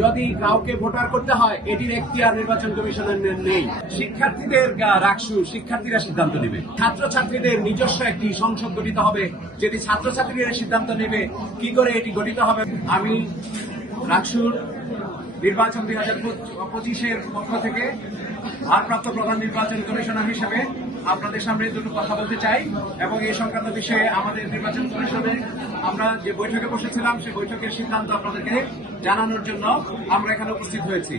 যদি কাউকে ভোটার করতে হয় এটির এখতিয়ার নির্বাচন কমিশনের নেই। শিক্ষার্থীদের রাখসু শিক্ষার্থীরা সিদ্ধান্ত নেবে। ছাত্রছাত্রীদের নিজস্ব একটি সংসদ গঠিত হবে, যেটি ছাত্রছাত্রীরা সিদ্ধান্ত নেবে কি করে এটি গঠিত হবে। আমি রাকসুর নির্বাচন 2025-এর পক্ষ থেকে ভারপ্রাপ্ত প্রধান নির্বাচন কমিশনার হিসেবে আপনাদের সামনে দুটো কথা বলতে চাই এবং এই সংক্রান্ত বিষয়ে আমাদের নির্বাচন কমিশনে আমরা যে বৈঠকে বসেছিলাম সেই বৈঠকের সিদ্ধান্ত আপনাদেরকে জানানোর জন্য আমরা এখানে উপস্থিত হয়েছি।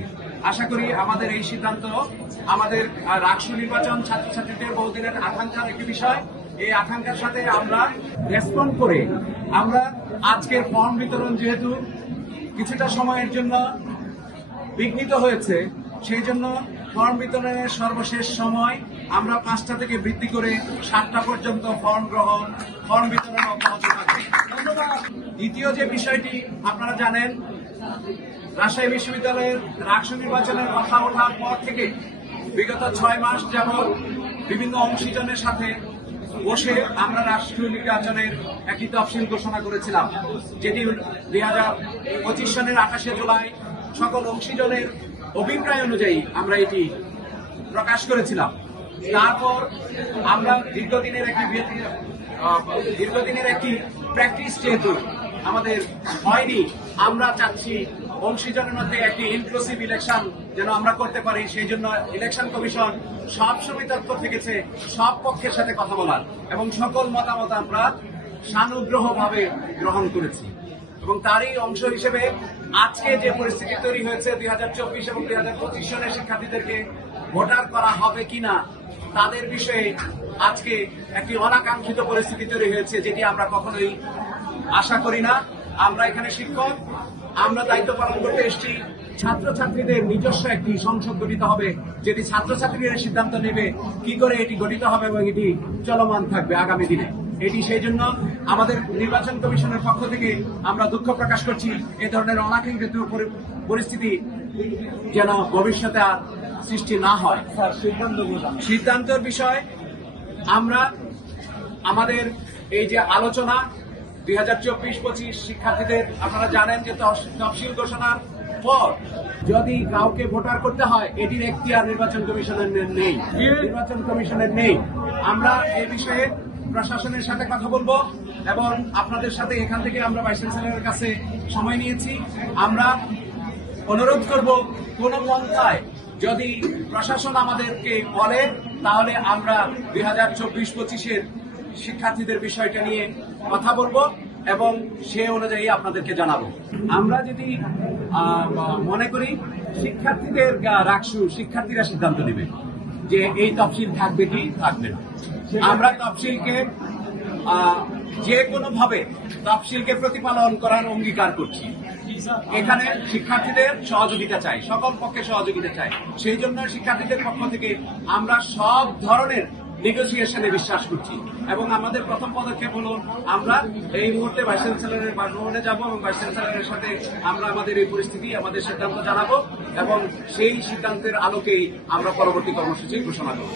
আশা করি আমাদের এই সিদ্ধান্ত আমাদের রাকসু নির্বাচন ছাত্রছাত্রীদের বহুদিনের আকাঙ্ক্ষার একটি বিষয়। এই আকাঙ্ক্ষার সাথে আমরা রেসপন্ড করে আমরা আজকের ফর্ম বিতরণ যেহেতু কিছুটা সময়ের জন্য বিঘ্নিত হয়েছে, সেই জন্য ফর্ম বিতরণের সর্বশেষ সময় আমরা 5টা থেকে বৃদ্ধি করে 7টা পর্যন্ত ফর্ম বিতরণ অব্যাহত থাকবে। দ্বিতীয় যে বিষয়টি আপনারা জানেন, রাজশাহী বিশ্ববিদ্যালয়ের রাকসু নির্বাচনের কথা ওঠার পর থেকে বিগত 6 মাস যাবৎ বিভিন্ন অংশীজনের সাথে বসে আমরা রাষ্ট্রীয় নির্বাচনের একটি তফসিল ঘোষণা করেছিলাম, যেটি 2025 সনের 28শে জুলাই সকল অংশীজনের অভিপ্রায় অনুযায়ী আমরা এটি প্রকাশ করেছিলাম। তারপর আমরা দীর্ঘদিনের একটি প্র্যাকটিস যেহেতু আমাদের হয়নি, আমরা চাচ্ছি অংশীজনের মধ্যে একটি ইনক্লুসিভ ইলেকশন যেন আমরা করতে পারি। সেই জন্য ইলেকশন কমিশন সবসময় তৎপর থেকেছে সব পক্ষের সাথে কথা বলার এবং সকল মতামত আমরা সানুগ্রহভাবে গ্রহণ করেছি এবং তারই অংশ হিসেবে আজকে যে পরিস্থিতি তৈরি হয়েছে 2024 এবং 2025 সনের শিক্ষার্থীদেরকে ভোটার করা হবে কিনা তাদের বিষয়ে আজকে একটি অনাকাঙ্ক্ষিত পরিস্থিতি তৈরি হয়েছে, যেটি আমরা কখনোই আশা করি না। আমরা এখানে শিক্ষক, আমরা দায়িত্ব পালন করতে এসেছি। ছাত্রছাত্রীদের নিজস্ব একটি সংসদ গঠিত হবে, যেটি ছাত্রছাত্রীরা সিদ্ধান্ত নেবে কি করে এটি গঠিত হবে এবং এটি চলমান থাকবে আগামী দিনে। এটি সেই জন্য আমাদের নির্বাচন কমিশনের পক্ষ থেকে আমরা দুঃখ প্রকাশ করছি এ ধরনের অনাকাঙ্ক্ষিত পরিস্থিতি যেন ভবিষ্যতে আর সৃষ্টি না হয়। সিদ্ধান্তের বিষয় আমরা আমাদের এই যে আলোচনা 2024-25 শিক্ষার্থীদের আপনারা জানেন যে তফসিল ঘোষণার পর যদি কাউকে ভোটার করতে হয় এটির এখতিয়ার নির্বাচন কমিশনের নেই। আমরা এই বিষয়ে প্রশাসনের সাথে কথা বলবো এবং আপনাদের সাথে এখান থেকে আমরা ভাইস চ্যান্সেলরের কাছে সময় নিয়েছি। আমরা অনুরোধ করব কোন পন্থায় যদি প্রশাসন আমাদেরকে বলে তাহলে আমরা 2024-25-এর শিক্ষার্থীদের বিষয়টা নিয়ে কথা বলবো এবং সে অনুযায়ী আপনাদেরকে জানাবো। আমরা যদি মনে করি শিক্ষার্থীদের রাকসু শিক্ষার্থীরা সিদ্ধান্ত নেবে যে এই তফসিল থাকবে কি থাকবে না। আমরা তফসিলকে যে কোনো ভাবে তফসিলকে প্রতিপালন করার অঙ্গীকার করছি। এখানে শিক্ষার্থীদের সহযোগিতা চাই, সকল পক্ষে সহযোগিতা চাই। সেই জন্য শিক্ষার্থীদের পক্ষ থেকে আমরা সব ধরনের নেগোসিয়েশনে বিশ্বাস করছি এবং আমাদের প্রথম পদক্ষেপ হলো আমরা এই মুহূর্তে ভাইস চ্যান্সেলরের বাসভবনে যাব এবং ভাইস চ্যান্সেলরের সাথে আমরা আমাদের এই পরিস্থিতি আমাদের সিদ্ধান্ত জানাবো এবং সেই সিদ্ধান্তের আলোকেই আমরা পরবর্তী কর্মসূচি ঘোষণা করব।